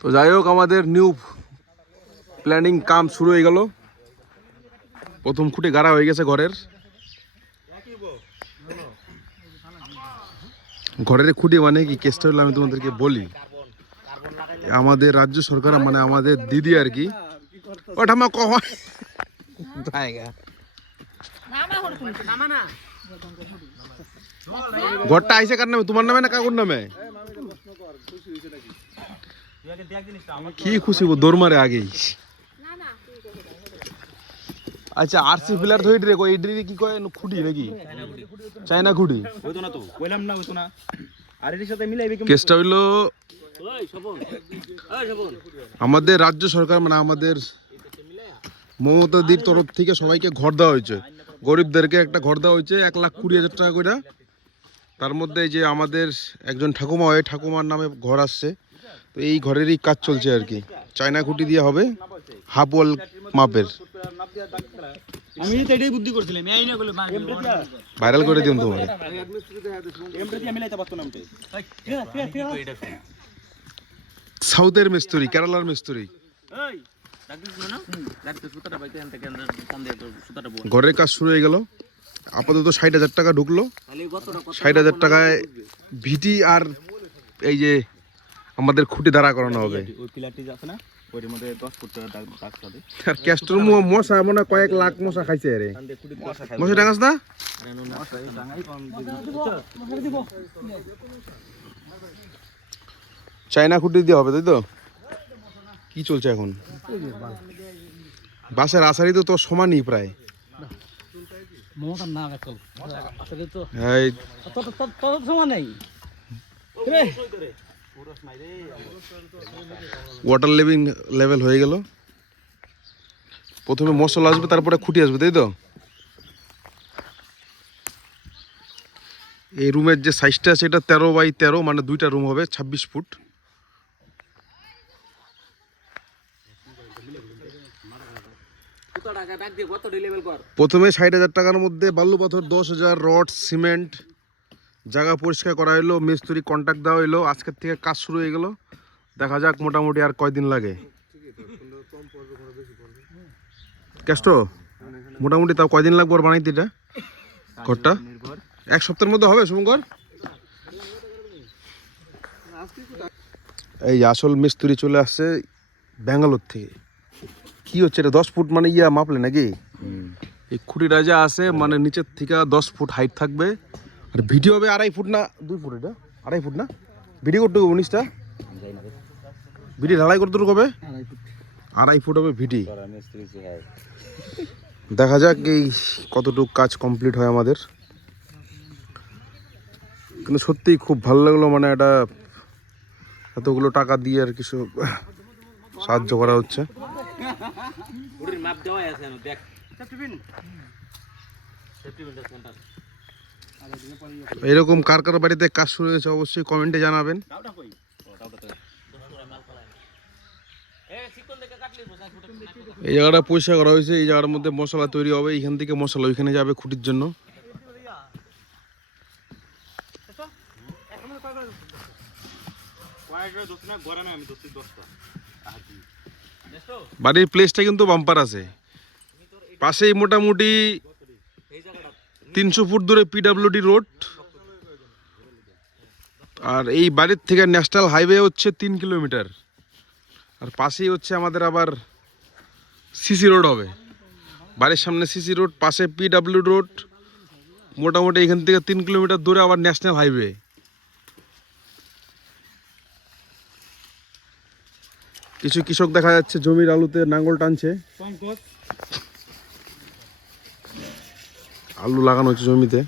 তো যাই হোক, আমাদের নিউ প্ল্যানিং কাম শুরু হয়ে গেল। প্রথম খুঁটি গাড়া হয়ে গেছে ঘরের। ঘরের খুঁটি মানে কি? কেসটা হলো আমি তোমাদেরকে বলি। আমাদের রাজ্য সরকার মানে আমাদের দিদি আর কি। ও ঠাম্মা কহ জায়গা ঘরটা আইসে কার নামে? তোমার নামে না কাকুর নামে? কি খুশি দৌড় মারে আগেই। আচ্ছা আরসি পিলার ধরে রে কই ইডরি কি কয় খুঁটি নাকি? চায়না খুঁটি। হইতো না তো কইলাম না হইতো না আর এর সাথে মিলাইবে কি কেসটা হইল, আমাদের রাজ্য সরকার মানে আমাদের মমতাদির তরফ থেকে সবাইকে ঘর দেওয়া হয়েছে। গরিবদেরকে একটা ঘর দেওয়া হয়েছে, এক লাখ কুড়ি হাজার টাকা করে তার মধ্যে যে আমাদের একজন ঠাকুমা হয় ঠাকুমার নামে ঘর আসছে। তো এই ঘরেরই কাজ চলছে আর কি। চায়না খুঁটি দিয়ে হবে হাফ ওয়াল মাপের। আমি তো এটাই বুদ্ধি করছিলাম এই না কইলে ভাইরাল করে দিন তোমার সাউথের মিস্ত্রি কেরালার মিস্ত্রি। ঘরের কাজ শুরু হয়ে গেল। আপাতত ষাট হাজার টাকা ঢুকলো। ষাট হাজার টাকায় ভিটি আর এই যে আমাদের খুঁটি দাঁড়া করানো হবে। ওই পিলারটি আছে না ওইটার মধ্যে 10 ফুট দাগ দাগ আর ক্যাস্টর মশা মনে কয়েক লাখ মশা খাইছে রে। মশা ডাঙাস না? চায়না খুঁটি দিয়ে হবে তাই তো? কি চলছে এখন? বাসের আসারি তো তোর সমানই প্রায়। না চল আসলে তো এই তত তত সমান নেই। ওয়াটার লেভিং লেভেল হয়ে গেল। প্রথমে মশলা আসবে তারপরে খুঁটি আসবে তাই তো? এই রুমের যে সাইজটা আছে এটা তেরো বাই তেরো মানে দুইটা রুম হবে ছাব্বিশ ফুট। প্রথমে ষাট হাজার টাকার মধ্যে বালু পাথর দশ হাজার রড সিমেন্ট জায়গা পরিষ্কার করা হলো মিস্ত্রি কন্ট্যাক্ট দেওয়া হলো আজকের থেকে কাজ শুরু হয়ে গেল। দেখা যাক মোটামুটি আর কয়দিন লাগে। কেষ্ট মোটামুটি তাও কয়দিন লাগবে ওর বানাইতে এটা? ঘরটা? এক সপ্তাহের মধ্যে হবে শুভঙ্কর? এই আসল মিস্ত্রি চলে আসছে ব্যাঙ্গালোর থেকে। কি হচ্ছে এটা দশ ফুট মানে ইয়া মাপলে নাকি? এই খুঁটিটা যা আছে মানে নিচের থেকে দশ ফুট হাইট থাকবে। আর ভিডিও হবে আড়াই ফুট না দুই ফুট এটা আড়াই ফুট না? ভিডিও করতে হবে উনিশটা। ভিডি ঢালাই করতে হবে আড়াই ফুট হবে ভিডি। দেখা যাক এই কতটুকু কাজ কমপ্লিট হয় আমাদের। কিন্তু সত্যিই খুব ভালো লাগল মানে এটা এতগুলো টাকা দিয়ে আর কিছু সাহায্য করা হচ্ছে। মাপ দেওয়াই আছে দেখ। এরকম কার কার বাড়িতে কাজ শুরু হয়েছে অবশ্যই কমেন্টে জানাবেন। এই জায়গাটা পরিষ্কার করা হয়েছে এই জায়গার মধ্যে মশলা তৈরি হবে এখান থেকে মশলা ওইখানে যাবে খুঁটির জন্য। বাড়ির প্লেসটা কিন্তু বাম্পার আছে। পাশেই মোটামুটি তিনশো ফুট দূরে পিডাব্লিউডি রোড আর এই বাড়ির থেকে ন্যাশনাল হাইওয়ে হচ্ছে তিন কিলোমিটার। আর পাশেই হচ্ছে আমাদের আবার সিসি রোড হবে। বাড়ির সামনে সিসি রোড পাশে পিডাব্লিউ রোড মোটামুটি এখান থেকে তিন কিলোমিটার দূরে আবার ন্যাশনাল হাইওয়ে। কিছু কৃষক দেখা যাচ্ছে জমির আলুতে নাঙ্গল টানছে। আলু লাগানো হচ্ছে জমিতে।